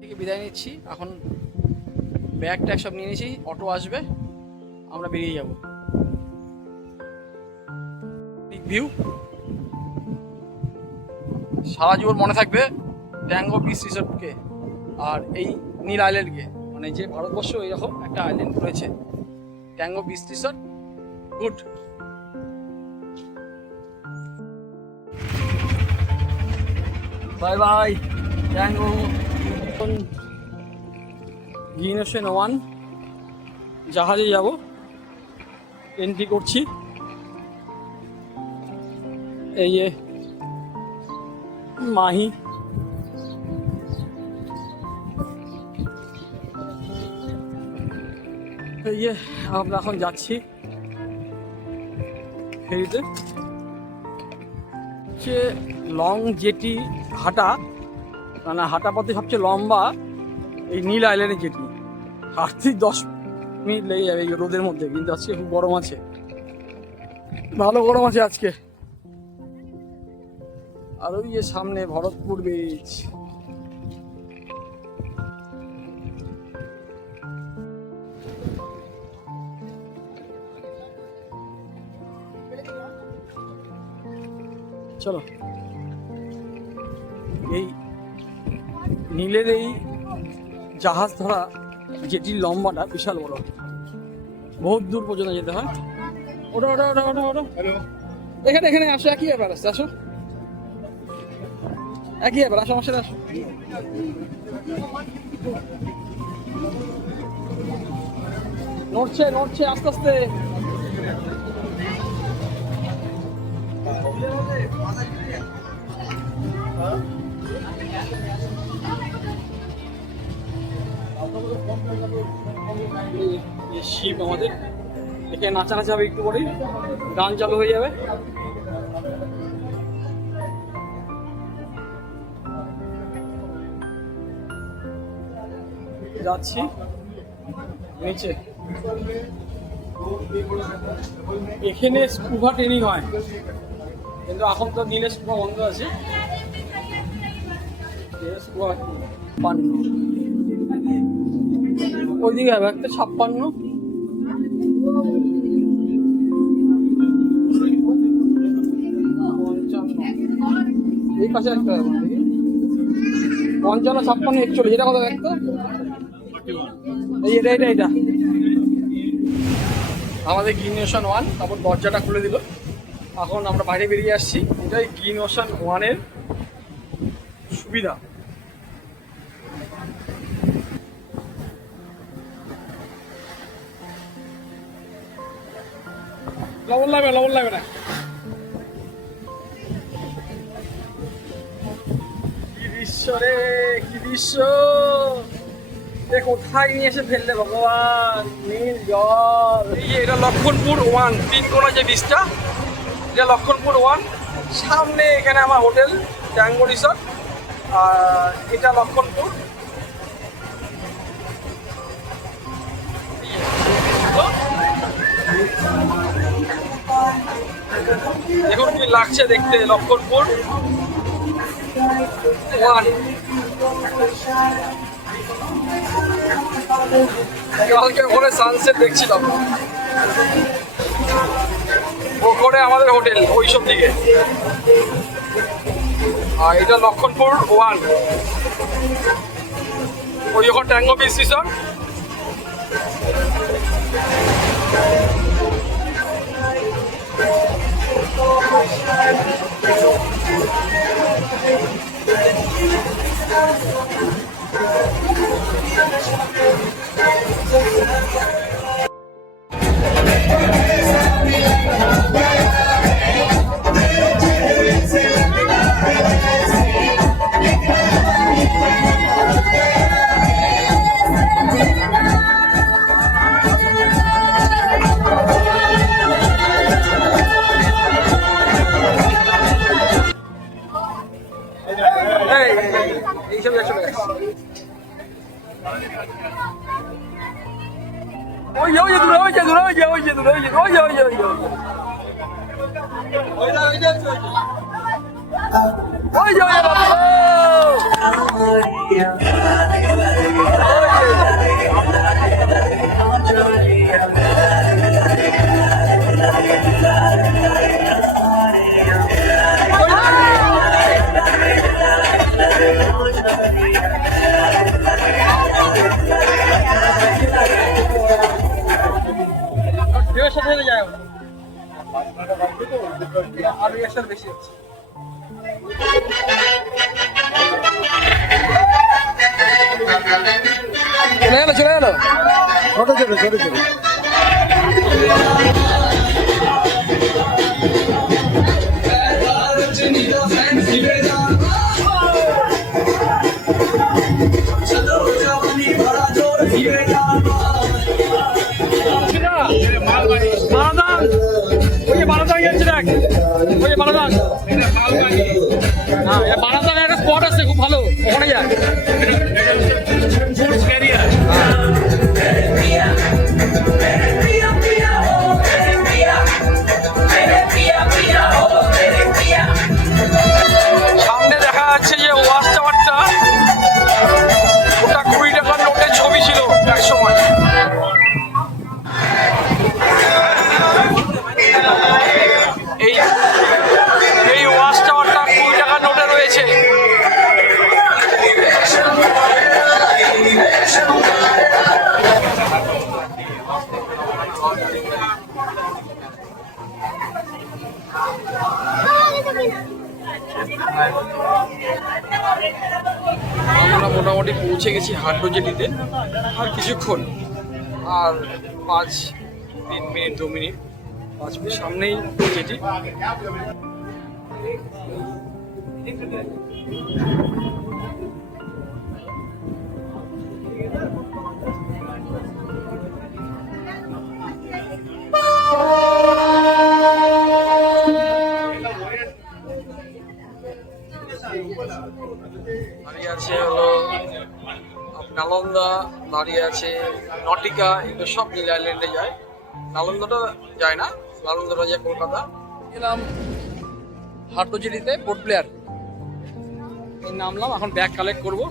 থেকে বিদায় নিচ্ছি। এখন ব্যাগ ট্যাগ সব নিয়ে নিয়েছি, অটো আসবে, আমরা বেরিয়ে যাব। ভিউ সারা জীবন মনে থাকবে ট্যাঙ্গো বিচ রিসোর্টকে আর এই নীল আইল্যান্ডকে, মানে যে ভারতবর্ষ এরকম একটা আইল্যান্ড রয়েছে tango beach resort. Good. Bye bye tango. Green ocean 1 জাহাজে যাব, এন্ট্রি করছি। এই যে মাহি, এই যে আমরা এখন যাচ্ছি ফেরিতে। সবচেয়ে লং জেটি হাঁটা, মানে হাঁটা পথে সবচেয়ে লম্বা এই নীল আইল্যান্ডের জেটি। হাঁটতে 10 মিনিট লেগে যাবে এই রোদের মধ্যে, কিন্তু আজকে খুব গরম আছে, ভালো গরম আছে আজকে। আর ওই যে সামনে ভরতপুর বিচ। চলো, এই নীলের এই জাহাজ ধরা যেটির লম্বাটা বিশাল বড়, বহুত দূর পর্যন্ত যেতে হয়। ওটা ওটা ওটা ওটা ওটা এখানে এখানে আসো, একই ব্যাপার আসছে, আসো একই ব্যাপার, আসো আমার সাথে আসো। নড়ছে নড়ছে আস্তে আস্তে। শিপ আমাদের এখানে নাচানাচি হবে, একটু পরেই গান চালু হয়ে যাবে। যাচ্ছি নিচে। এখানে স্কুবা ট্রেনিং হয়, কিন্তু এখন তো নীলের স্কুবা বন্ধ আছে। স্কুবা 56, ওইদিকে হবে একটা 56, এই পাশে একটা 55, 56, 41। এটা কত একটা? এই এটা এটা এটা আমাদের গ্রিন ওশান 1। তারপর দরজাটা খুলে দিল, এখন আমরা বাইরে বেরিয়ে আসছি। এটাই গ্রিন ওশান 1-এর সুবিধা। লবণ লাগবে, লবণ লাগবে না। কি দৃশ্য রে, কি দৃশ্য! কোথায় নিয়ে এসে ফেললে ভগবান! নীল জল। এই যে এটা লক্ষণপুর 1, 3 কোণা যে বীজটা, এটা লক্ষণপুর 1। সামনে এখানে আমার হোটেল ট্যাঙ্গো রিসর্ট, আর এটা লক্ষণপুর। দেখুন কি লাগছে দেখতে, লক্ষণপুর 1। কালকে ওখানে সানসেট দেখছিলাম, ওখানে আমাদের হোটেল ওইসব দিকে। আর এটা লক্ষণপুর 1, ওই যখন ট্যাঙ্গো বিচ রিসর্ট। এইসব চলে আসছে। ওই যে দূরে, ওই যে দূরে, ওই যে ওই যে দূরে, ওই যে ওই যে ওই যে ওই যে ওই যে ওই যে সাথে যায় আর রিয়াকশন বেশি হচ্ছে। চলে গেল ছোট ছোট ছোট ছোট বারাদান গেছে দেখ, ওই বারাদান হ্যাঁ বারাদানের একটা স্পট আছে খুব ভালো, ওখানে যায়। সামনে দেখা যাচ্ছে যে ওয়াচ টাওয়ারটা, ওটা 20 টাকার নোটের ছবি ছিল এক সময়। এই ওয়াচ টাওয়ারটা 20 টাকার নোটে রয়েছে। আমরা মোটামুটি পৌঁছে গেছি হাট্টো জেটিতে, আর কিছুক্ষণ, আর 3 মিনিট 2 মিনিট 5 মিনিট সামনেই জেটি। দাঁড়িয়ে আছে হলো নালন্দা, দাঁড়িয়ে আছে নটিকা, এগুলো সব নীল আইল্যান্ডে যায়। নালন্দাটা যায় না, নালন্দাটা যায় কলকাতা। গেলাম হাট্টো জেটিতে, পোর্ট ব্লেয়ার এই নামলাম। এখন ব্যাগ কালেক্ট করবো,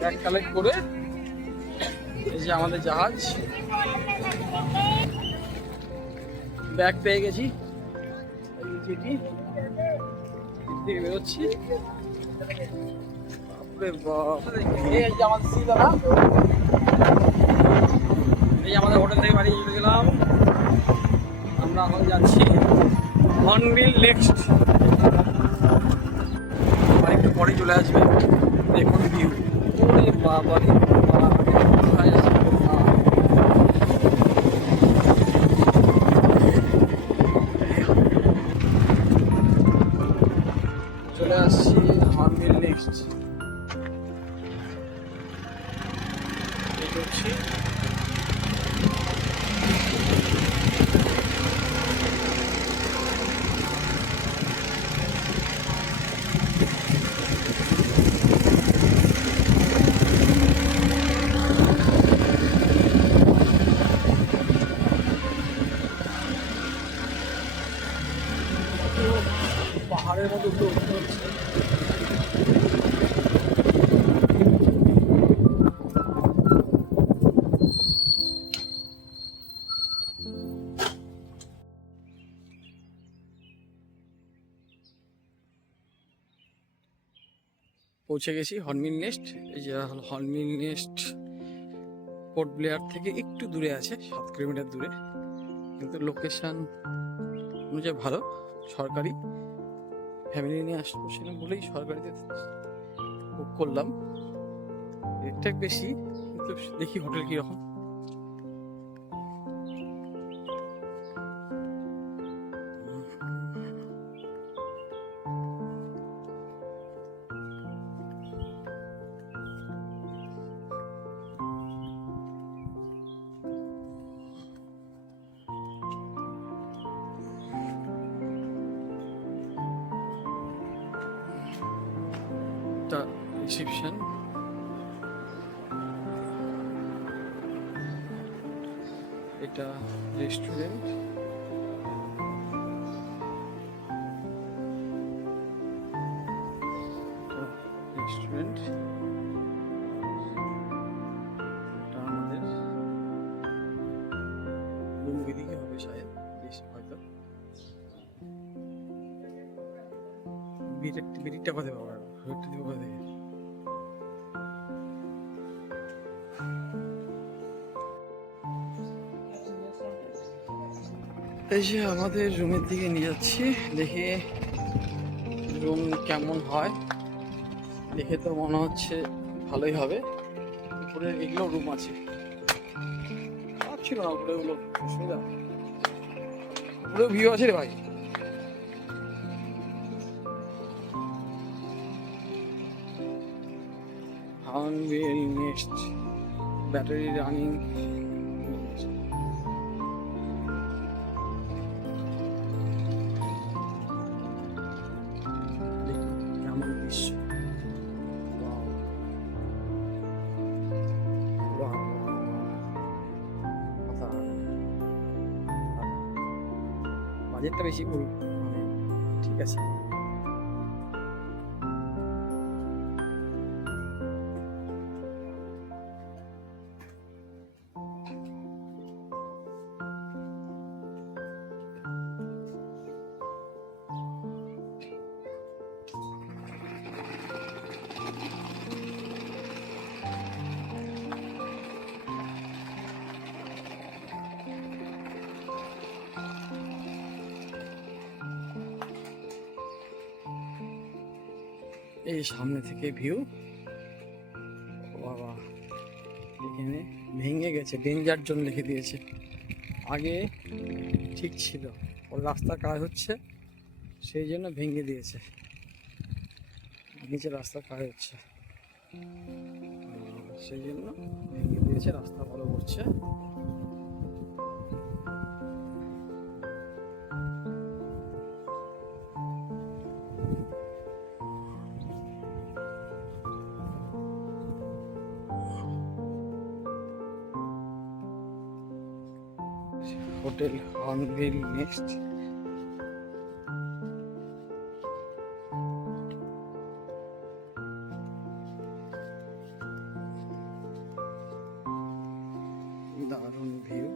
ব্যাগ কালেক্ট করে এই যে আমাদের জাহাজ, ব্যাগ পেয়ে গেছি। জেটি থেকে বেরোচ্ছি। এই যে আমাদের সিদারা, এই আমাদের হোটেল থেকে বাড়ি চলে গেলাম। আমরা এখন যাচ্ছি হর্নবিল নেক্সট, আর একটু পরে চলে আসবে। দেখুন ভিউ, বাবারে চলে আসছি হর্নবিল নেক্সট। করছি পাহাড়ের মধ্যে উঠতে হচ্ছে। পৌঁছে গেছি হর্নবিল নেস্ট। এই যে হর্নবিল নেস্ট পোর্ট ব্লেয়ার থেকে একটু দূরে আছে, 7 কিলোমিটার দূরে, কিন্তু লোকেশন অনুযায়ী ভালো। সরকারি, ফ্যামিলি নিয়ে আসছিলাম বলেই সরকারিতে বুক করলাম। রেটটা বেশি, কিন্তু দেখি হোটেল কীরকম। রিসেপশন, এটা রেস্টুরেন্ট, রেস্টুরেন্ট এটা আমাদের রুম, এদিকে হবে শায়দ বেশি, হয়তো বিরিটা কথা পাবো। ঘুরতে দিব দেখে। এই যে আমাদের রুমের দিকে নিয়ে যাচ্ছি, দেখি রুম কেমন হয়। দেখে তো মনে হচ্ছে ভালোই হবে। উপরে এগুলো রুম আছে, ছিল না উপরে ওগুলো, অসুবিধা উপরে ভিউ আছে রে ভাই। Hornbill Nest, battery running. কেমন দৃশ্য, বাজেটটা বেশি মানে ঠিক আছে। এই সামনে থেকে ভিউ, বাবা এখানে ভেঙে গেছে, ডেঞ্জার জোন লিখে দিয়েছে। আগে ঠিক ছিল, ওর রাস্তার কাজ হচ্ছে সেই জন্য ভেঙে দিয়েছে, নিচে রাস্তার কাজ হচ্ছে সেই জন্য ভেঙে দিয়েছে, রাস্তা বড় করছে। Hotel hornbill nest. দারুণ ভিউ।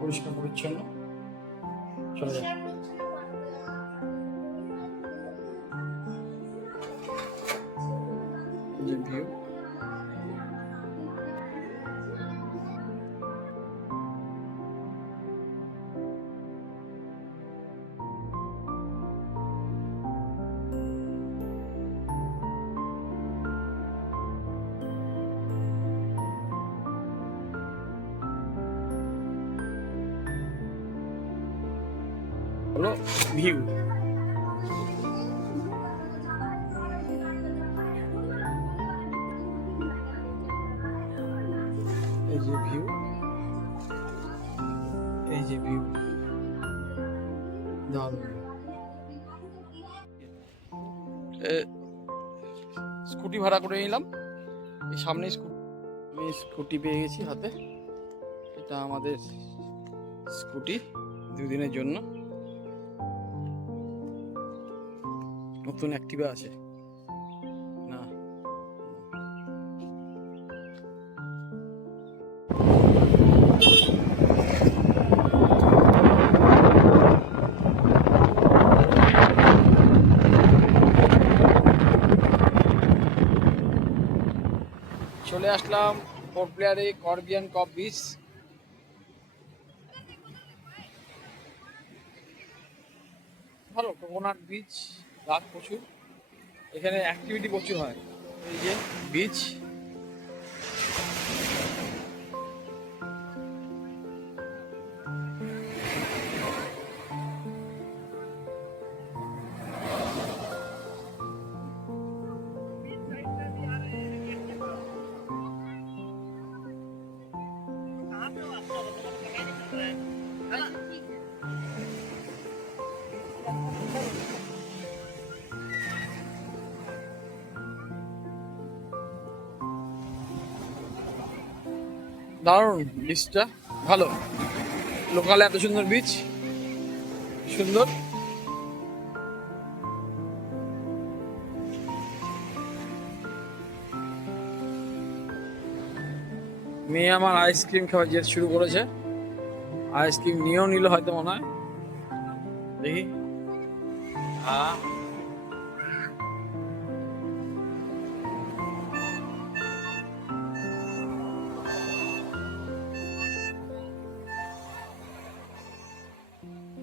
পরিষ্কার পরিচ্ছন্ন, চলে যায়। যে ভিউ, হলো ভিউ। এই যে ভিউ, এই যে ভিউ, দারুণ। স্কুটি ভাড়া করে নিলাম, এই সামনে আমি স্কুটি পেয়ে গেছি হাতে। এটা আমাদের স্কুটি, দুদিনের জন্য। নতুন অ্যাক্টিভা আছে না? চলে আসলাম পোর্ট ব্লেয়ারে, কারিবিয়ান কভ বিচ। ভালো কোকোনাট বিচ, রাত প্রচুর, এখানে অ্যাক্টিভিটি প্রচুর হয়। এই যে বিচ, দারুণ বীজটা, ভালো। লোকালে এত সুন্দর বীজ, সুন্দর। মেয়ে আমার আইসক্রিম খাওয়ার জেদ শুরু করেছে, আইসক্রিম নিয়েও নিল হয়তো মনে হয়, দেখি। হ্যাঁ,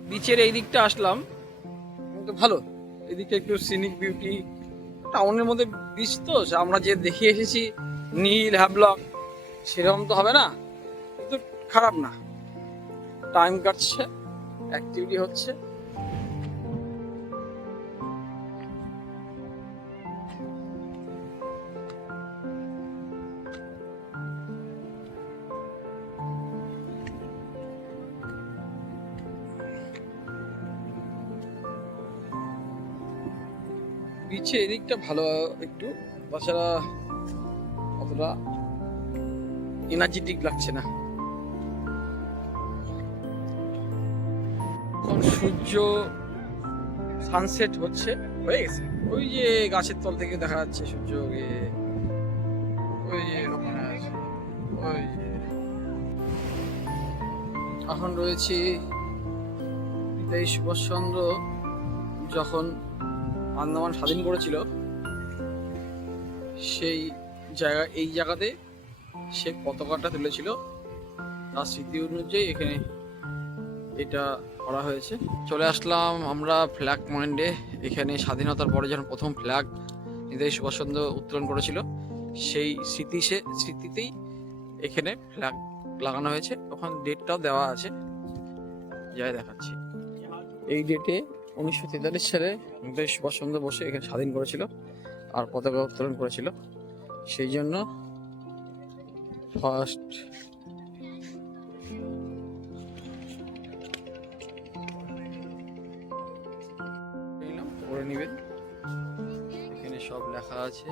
বিচের এই দিকটা আসলাম, কিন্তু ভালো। এদিকে একটু সিনিক বিউটি, টাউনের মধ্যে বিচ তো, আমরা যে দেখে এসেছি নীল হ্যাভলক, সেরকম তো হবে না, কিন্তু খারাপ না। টাইম কাটছে, অ্যাক্টিভিটি হচ্ছে। বিচে এদিকটা ভালো একটু, তাছাড়া অতটা এনার্জেটিক লাগছে না। এখন সূর্য সানসেট হচ্ছে, হয়ে গেছে। ওই যে গাছের তল থেকে দেখা যাচ্ছে সূর্যকে, ওই যে ওখানে আছে, ওই যে। এখন রয়েছি এই সুভাষচন্দ্র যখন আন্দামান স্বাধীন করেছিল সেই জায়গা, এই জায়গাতে সে পতাকাটা তুলেছিল, তার স্মৃতি অনুযায়ী এখানে এটা করা হয়েছে। চলে আসলাম আমরা ফ্ল্যাগ পয়েন্টে। এখানে স্বাধীনতার পরে যখন প্রথম ফ্ল্যাগ নেতাজি সুভাষচন্দ্র উত্তোলন করেছিল, সেই স্মৃতিতেই এখানে ফ্ল্যাগ লাগানো হয়েছে। ওখানে ডেটটাও দেওয়া আছে, যাই দেখাচ্ছি। এই ডেটে 1943 সালে নেতাজি সুভাষচন্দ্র বসে এখানে স্বাধীন করেছিল আর পতাকা উত্তোলন করেছিল। সেই জন্য ফার্স্ট করে নেবেন, এখানে সব লেখা আছে।